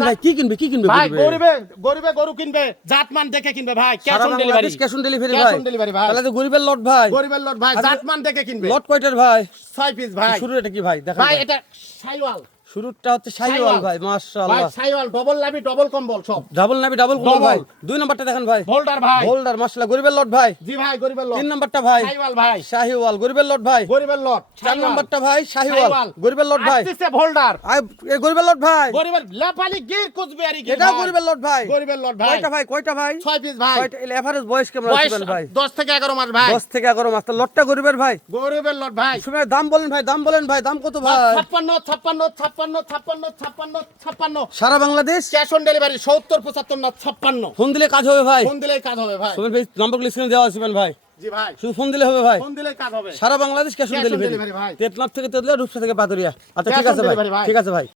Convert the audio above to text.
ভাই কি কিনবে ভাই গরিবে গরু কিনবে জাতমান দেখে কিনবে ভাই cash on delivery cash on delivery cash ভাই অন ডেলিভারি ভাই তাহলে তো গরিবের লট ভাই জাতমান দেখে কিনবে লট কয়টার ভাই 6 পিস ভাই শুরু এটা কি ভাই দেখেন ভাই ভাই এটা শাইওয়াল শুরুটা হচ্ছে শাহিওয়াল ভাই ভাই মাশাআল্লাহ শাইওয়াল ডবল লাভি ডবল কম্বল সব ডাবল নাবি ডাবল কল Double। ভাই দুই নাম্বারটা দেখেন ভাই হোল্ডার ভাই হোল্ডার মাশাআল্লাহ গরিবের লট ভাই জি ভাই গরিবের লট তিন নাম্বারটা ভাই শাইওয়াল ভাই শাহিওয়াল গরিবের লট ভাই গরিবের লট চার নাম্বারটা ভাই শাহিওয়াল গরিবের লট ভাই আসছে হোল্ডার এই গরিবের লট ভাই গরিবের লাপালি গির কুচবিহারি গির এটাও গরিবের লট ভাই গরিবের লট ভাই কয়টা ভাই 6 পিস ভাই কয়টা এভারেজ বয়স কেমন বয়স আছে ভাই 10 থেকে 11 মাস ভাই 10 থেকে 11 মাস তো লটটা গরিবের ভাই গরিবের লট ভাই শুনে দাম বলেন ভাই দাম কত ভাই 56 সারা বাংলাদেশ ক্যাশ অন ডেলিভারি 70 75 না 56 ফোন দিলে কাজ হবে ভাই ফোন দিলেই কাজ হবে ভাই সুমেন ভাই নাম্বারগুলো স্ক্রিনে দেওয়া আছে ভাই জি ভাই শুধু ফোন দিলে হবে ভাই ফোন দিলেই কাজ হবে সারা Bangladesh cash on Cash on delivery delivery ভাই। তেতলার থেকে তেতলা রূপসা থেকে পাতুরিয়া আচ্ছা Cash ঠিক on আছে ভাই delivery ভাই। ঠিক আছে ভাই